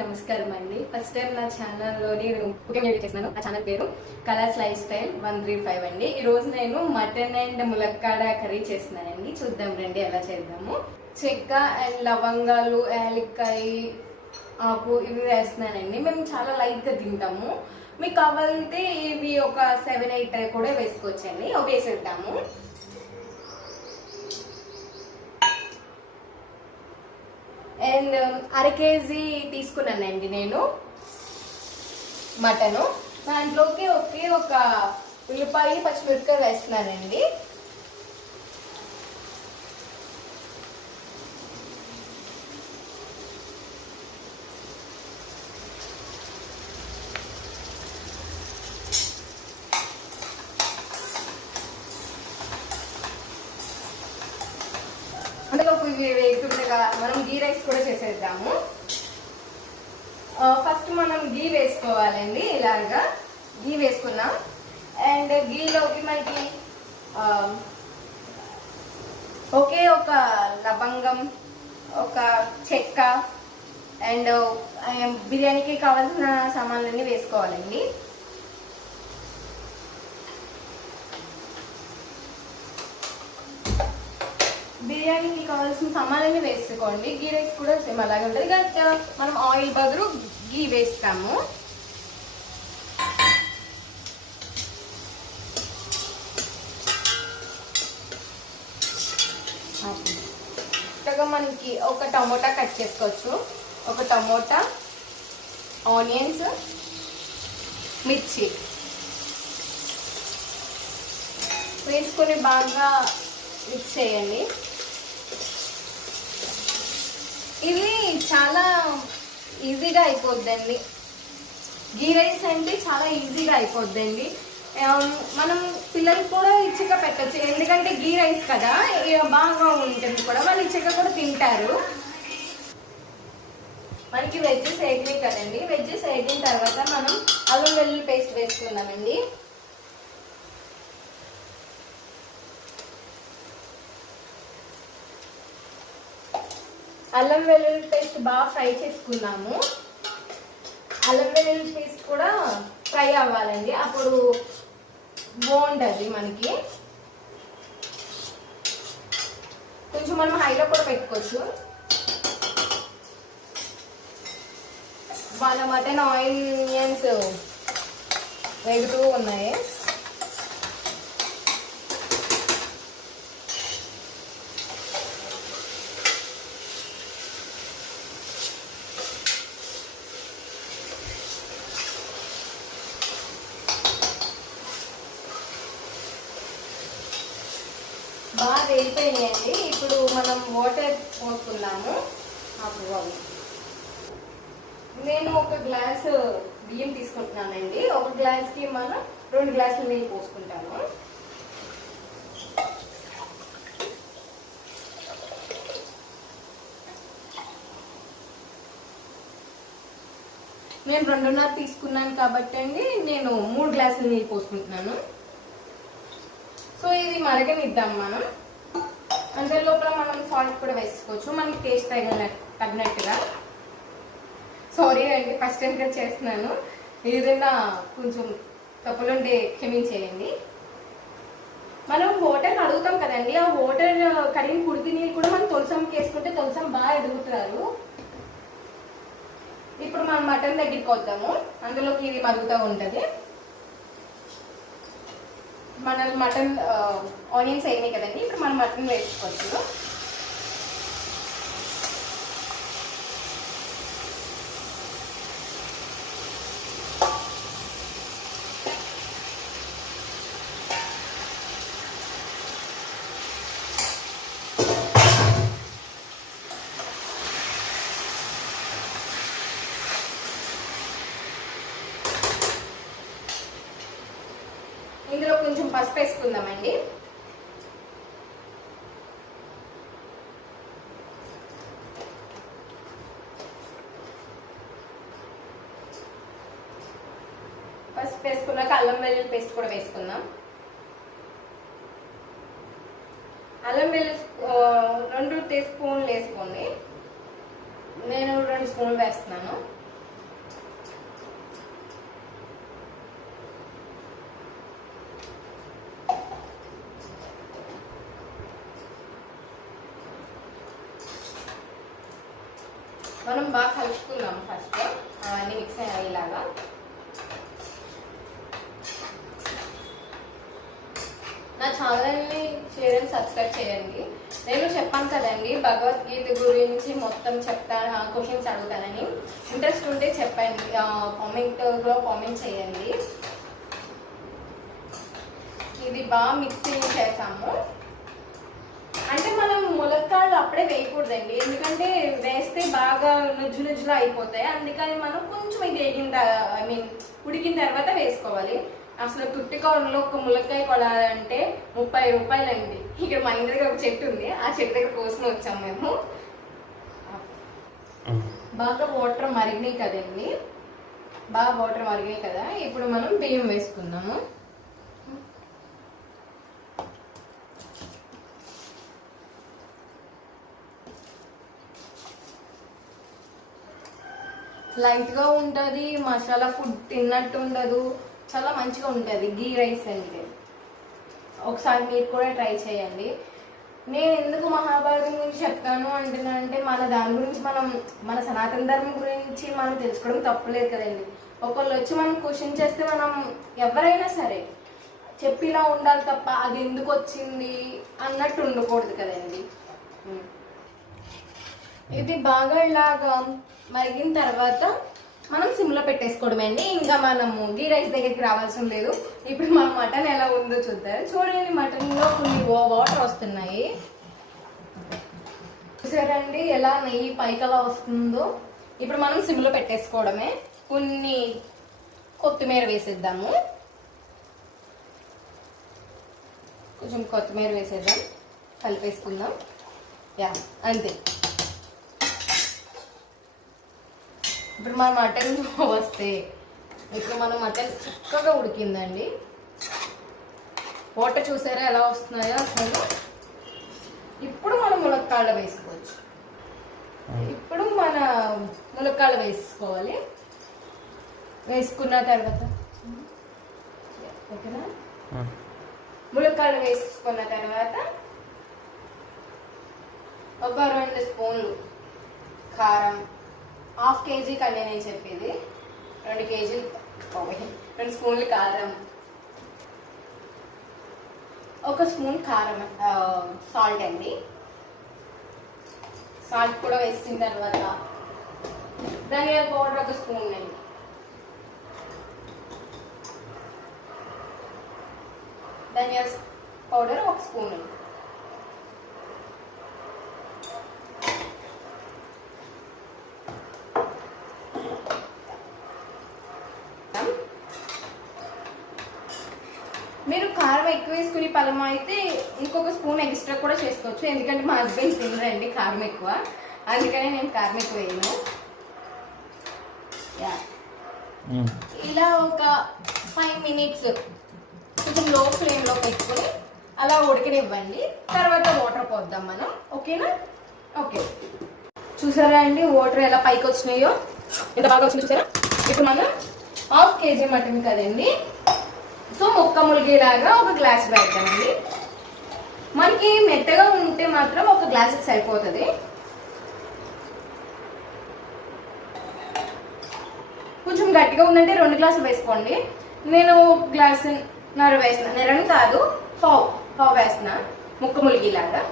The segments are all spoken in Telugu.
నమస్కారం అండి. ఫస్ట్ టైం నా ఛానల్లో నేను కుకింగ్ వీడియో చేస్తున్నాను. నా ఛానల్ పేరు కలర్స్ లైఫ్ స్టైల్ 135 అండి. ఈ రోజు నేను మటన్ అండ్ ములక్కాడ కర్రీ చేస్తున్నానండి. చూద్దాం రండి ఎలా చేద్దాము. చెక్క అండ్ లవంగాలు, యాలక్కాయ ఆకు ఇవి వేస్తున్నానండి. మేము చాలా లైట్గా తింటాము. మీకు కావాలంటే ఇవి ఒక 7-8 కూడా వేసుకోవచ్చండి. అవి వేసేద్దాము. అండ్ 1/2 kg తీసుకున్నానండి నేను మటను. దాంట్లోకి ఒకే ఒక ఉల్లిపాయ, పచ్చిమిరపకాయ వేస్తున్నానండి. అందులో ఇవి వేస్తుండగా మనం గీ రైస్ కూడా చేసేద్దాము. ఫస్ట్ మనం గీ వేసుకోవాలండి. ఇలాగా గీ వేసుకున్నాం. అండ్ గీలోకి మనకి ఒకే ఒక లవంగం, ఒక చెక్క అండ్ బిర్యానీకి కావాల్సిన సామాన్లన్నీ వేసుకోవాలండి. బిర్యానీకి కావాల్సిన సామాన్లన్నీ వేసుకోండి. గీ రైస్ కూడా సేమ్ అలాగే ఉంటుంది. కానీ మనం ఆయిల్ బదులు గీ వేస్తాము. మనకి ఒక టమోటా కట్ చేసుకోవచ్చు. ఒక టమోటా, ఆనియన్స్, మిర్చి వేసుకొని బాగా మిక్స్ చేయండి. ఇది చాలా ఈజీగా అయిపోద్దండి. గీ రైస్ అంటే చాలా ఈజీగా అయిపోద్దండి. మనం పిల్లలకి కూడా ఇచ్చక పెట్టచ్చు. ఎందుకంటే గీ రైస్ కదా, బాగా ఉంటుంది కూడా, వాళ్ళు ఇచ్చక కూడా తింటారు. మనకి వెజ్జెస్ వేగినాయి కదండి. వెజ్జెస్ వేగిన తర్వాత మనం అల్లం వెల్లుల్లి పేస్ట్ వేసుకున్నామండి. అల్లం వెల్లుల్లి పేస్ట్ బాగా ఫ్రై చేసుకున్నాము. అల్లం వెల్లుల్లి పేస్ట్ కూడా ఫ్రై అవ్వాలండి, అప్పుడు బాగుంటుంది మనకి. కొంచెం మనం హైలో కూడా పెట్టుకోవచ్చు. వాళ్ళ మటన్ ఆనియన్స్ వేగుతూ ఉన్నాయి. బాగా వేగిపోయినాయండి. ఇప్పుడు మనం వాటర్ పోసుకున్నాము. నేను ఒక గ్లాసు బియ్యం తీసుకుంటున్నానండి. ఒక గ్లాస్కి మనం 2 గ్లాసులు నీళ్ళు పోసుకుంటాము. నేను 2.5 తీసుకున్నాను కాబట్టి అండి నేను 3 గ్లాసులు నీళ్ళు పోసుకుంటున్నాను. సో ఇది మరగనిద్దాం మనం. అందులో లోపల మనం సాల్ట్ కూడా వేసుకోవచ్చు, మనకి టేస్ట్ తగినట్టుగా. సారీ అండి, ఫస్ట్ టైం కూడా చేస్తున్నాను. ఏదైనా కొంచెం తప్పులుంటే క్షమించేయండి. మనం వాటర్ అడుగుతాం కదండి, ఆ వాటర్ కడిగిన కుడికి నీళ్ళు కూడా మనం తులసంకి వేసుకుంటే తులసం బాగా ఎదుగుతారు. ఇప్పుడు మనం మటన్ దగ్గరికి వద్దాము. అందులోకి ఇది మరుగుతూ ఉంటుంది. మన మటన్ ఆనియన్స్ అయినాయి కదండి. ఇప్పుడు మనం మటన్ వేసుకోవచ్చు. ఇందులో కొంచెం పసుపు వేసుకుందామండి. పసుపు వేసుకున్నాక అల్లం వెల్లుల్లి పేస్ట్ కూడా వేసుకుందాం. అల్లం వెల్లుల్లి 2 టీ స్పూన్లు వేసుకోండి. నేను 2 స్పూన్లు వేస్తున్నాను. మనం బాగా కలుపుకుందాం ఫస్ట్ అవన్నీ మిక్స్ అయ్యేలాగా. నా ఛానల్ని షేర్ అండ్ సబ్స్క్రైబ్ చేయండి. నేను చెప్పాను కదండి భగవద్గీత గురించి మొత్తం చెప్తాను, క్వశ్చన్స్ అడుగుతానని. ఇంట్రెస్ట్ ఉంటే చెప్పండి, కామెంట్లో కామెంట్ చేయండి. ఇది బాగా మిక్సింగ్ చేసాము. అంటే మనం ములక్కాడలు అప్పుడే వేయకూడదండి, ఎందుకంటే వేస్తే బాగా నుజ్జు నుజ్జులో అయిపోతాయి. అందుకని మనం కొంచెం ఇది ఉడికిన తర్వాత వేసుకోవాలి. అసలు తుట్టికాయలో ఒక ములక్కాయ కొనాలంటే 30 రూపాయలండి. ఇక్కడ మా ఇంటి దగ్గర ఒక చెట్టు ఉంది, ఆ చెట్టు దగ్గర కోసుకొని వచ్చాము మేము. బాగా వాటర్ మరిగినాయి కదండి, బాగా వాటర్ మరిగినాయి కదా. ఇప్పుడు మనం బియ్యం వేసుకుందాము. లైట్గా ఉంటుంది, మసాలా ఫుడ్ తిన్నట్టు ఉండదు, చాలా మంచిగా ఉంటుంది గీ రైస్ అంటే. ఒకసారి మీరు కూడా ట్రై చేయండి. నేను ఎందుకు మహాభారతం గురించి చెప్తాను అంటే మన దాని గురించి మన సనాతన ధర్మం గురించి మనం తెలుసుకోవడం తప్పులేదు కదండి. ఒకళ్ళు వచ్చి మనం క్వశ్చన్ చేస్తే మనం ఎవరైనా సరే చెప్పిలా ఉండాలి తప్ప అది ఎందుకు వచ్చింది అన్నట్టు ఉండకూడదు కదండి. ఇది బాగా ఇలాగా మరిగిన తర్వాత మనం సిమ్లో పెట్టేసుకోవడమే అండి. ఇంకా మనము గీ రైస్ దగ్గరికి రావాల్సిన లేదు. ఇప్పుడు మన మటన్ ఎలా ఉందో చూద్దాం. చూడండి, మటన్లో కొన్ని వాటర్ వస్తున్నాయి చూసారండి, ఎలా నెయ్యి పైకి అలా వస్తుందో. ఇప్పుడు మనం సిమ్లో పెట్టేసుకోవడమే. కొన్ని కొత్తిమీర వేసేద్దాము, కొంచెం కొత్తిమీర వేసేద్దాం, కలిపేసుకుందాం. యా, అంతే. ఇప్పుడు మన మటన్ వస్తే ఇప్పుడు మన మటన్ చక్కగా ఉడికిందండి. వాటర్ చూసారా ఎలా వస్తున్నాయో అసలు. ఇప్పుడు మనం ములక్కాడలు వేసుకోవచ్చు. ఇప్పుడు మన ములక్కాడలు వేసుకోవాలి. వేసుకున్న తర్వాత ఓకేనా, ములక్కాడలు వేసుకున్న తర్వాత ఒక 2 స్పూన్లు కారం, 1/2 కేజీ కండి నేను చెప్పేది, 2 కేజీలు 2 స్పూన్లు కారం, 1 స్పూన్ కారం సాల్ట్ అండి. సాల్ట్ కూడా వేసిన తర్వాత ధనియాల పౌడర్ 1 స్పూన్ అండి. ధనియాల పౌడర్ 1 స్పూన్ అండి. మీరు కారం ఎక్కువ వేసుకుని పలమ అయితే ఇంకొక స్పూన్ ఎక్స్ట్రా కూడా చేసుకోవచ్చు, ఎందుకంటే మా హస్బెండ్ తినరండి కారం ఎక్కువ, అందుకనే నేను కారం ఎక్కువ వేయను. ఇలా ఒక 5 మినిట్స్ కొంచెం లో ఫ్లేమ్లో పెట్టుకుని అలా ఉడకనివ్వండి. తర్వాత వాటర్ పోద్దాం మనం, ఓకేనా? ఓకే, చూసారా అండి వాటర్ ఎలా పైకి వచ్చినాయో, ఎంత బాగా వచ్చింది చూసారా. ఇప్పుడు మనం 1/2 కేజీ మటన్ కదండి, సో ముక్క ములిగేలాగా 1 గ్లాస్ పెడతామండి. మనకి మెత్తగా ఉంటే మాత్రం 1 గ్లాస్ సరిపోతుంది. కొంచెం గట్టిగా ఉందంటే 2 గ్లాసులు వేసుకోండి. నేను 1 గ్లాసున్నర వేసిన, నెరని కాదు పావు వేసిన, ముక్క ములిగేలాగా.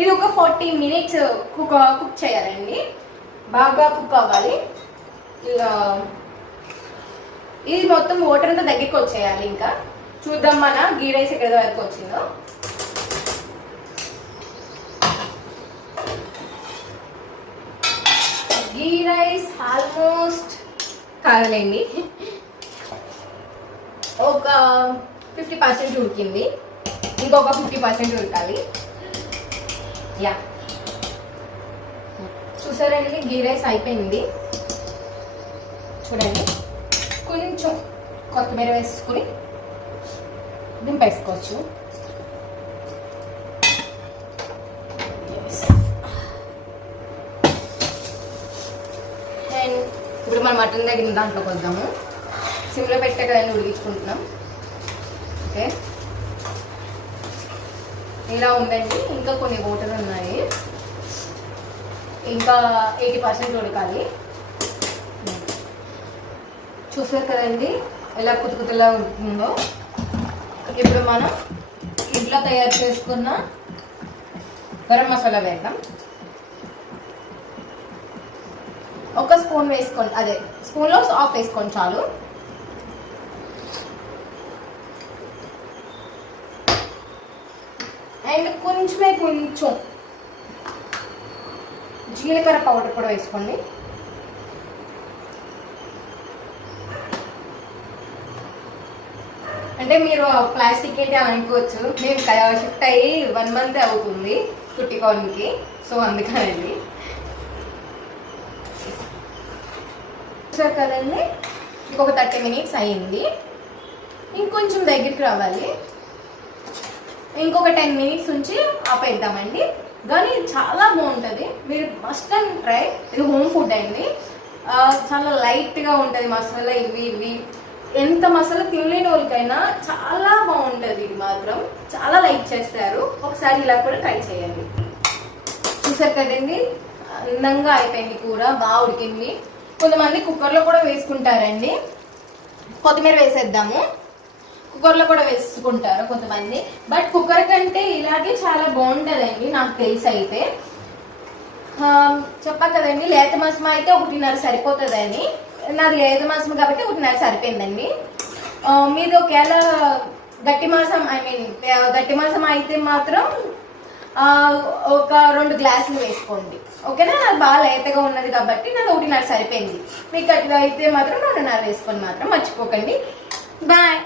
ఇది ఒక 40 మినిట్స్ కుక్ చేయాలండి, బాగా కుక్ అవ్వాలి. ఇది మొత్తం వాటర్ అంతా దగ్గరికి వచ్చేయాలి. ఇంకా చూద్దాం మన గీ రైస్ ఎక్కడ వరకు వచ్చిందో. గీ రైస్ ఆల్మోస్ట్ కాదులేండి, ఒక 50% ఉడికింది, ఇంకొక 50% ఉడకాలి. యా, చూసారండి గీ రైస్ అయిపోయింది. చూడండి, కొంచెం కొత్తిమీర వేసుకుని దింపేసుకోవచ్చు. అండ్ ఇప్పుడు మన మటన్ దగ్గర దాంట్లోకి వద్దాము. సిమ్లో పెట్టే కదండి ఉడికించుకుంటున్నాం. ఓకే, ఇలా ఉందండి, ఇంకా కొన్ని వాటర్ ఉన్నాయి. ఇంకా 80% ఉడకాలి. చూసారు కదండి ఎలా కుతుకుతులా ఉంటుందో. ఇప్పుడు మనం ఇంట్లో తయారు చేసుకున్న గరం మసాలా వేద్దాం. ఒక స్పూన్ వేసుకోండి, అదే స్పూన్లో ఆఫ్ వేసుకోండి చాలు. అండ్ కొంచెం జీలకర్ర పౌడర్ కూడా వేసుకోండి. అంటే మీరు ప్లాస్టిక్ ఏంటి అని అనుకోవచ్చు, మేము షిఫ్ట్ అయ్యి 1 month అవుతుంది కుట్టికోనికి, సో అందుకనండి. చూసారు కదండి, ఇంకొక 30 minutes అయ్యింది. ఇంకొంచెం దగ్గరికి రావాలి, ఇంకొక 10 minutes ఉంచి ఆపేద్దామండి. కానీ చాలా బాగుంటుంది, మీరు మస్ట్ అండ్ ట్రై. ఇది హోమ్ ఫుడ్ అండి, చాలా లైట్గా ఉంటుంది మసాలా. ఇవి ఎంత మసాలా తినలేని వాళ్ళకైనా చాలా బాగుంటుంది. ఇది మాత్రం చాలా లైక్ చేస్తారు. ఒకసారి ఇలా కూడా ట్రై చేయండి. చూసారు కదండి, అందంగా అయిపోయింది కూర, బాగా ఉడికింది. కొంతమంది కుక్కర్లో కూడా వేసుకుంటారండి. కొత్తిమీర వేసేద్దాము. కుక్కర్లో కూడా వేసుకుంటారు కొంతమంది, బట్ కుక్కర్ కంటే ఇలాగే చాలా బాగుంటుందండి నాకు తెలిసి అయితే. చెప్పా కదండి, లేత మాసం అయితే 1.5 సరిపోతుందని. నాది లేత మాసం కాబట్టి 1.5 సరిపోయిందండి. మీరు ఒకవేళ గట్టి మాసం అయితే మాత్రం ఒక 2 గ్లాసులు వేసుకోండి, ఓకేనా. నాకు బాగా లేతగా ఉన్నది కాబట్టి నాకు 1.5 సరిపోయింది. మీకు గట్టిగా అయితే మాత్రం 2.5 వేసుకొని మాత్రం మర్చిపోకండి. బాయ్.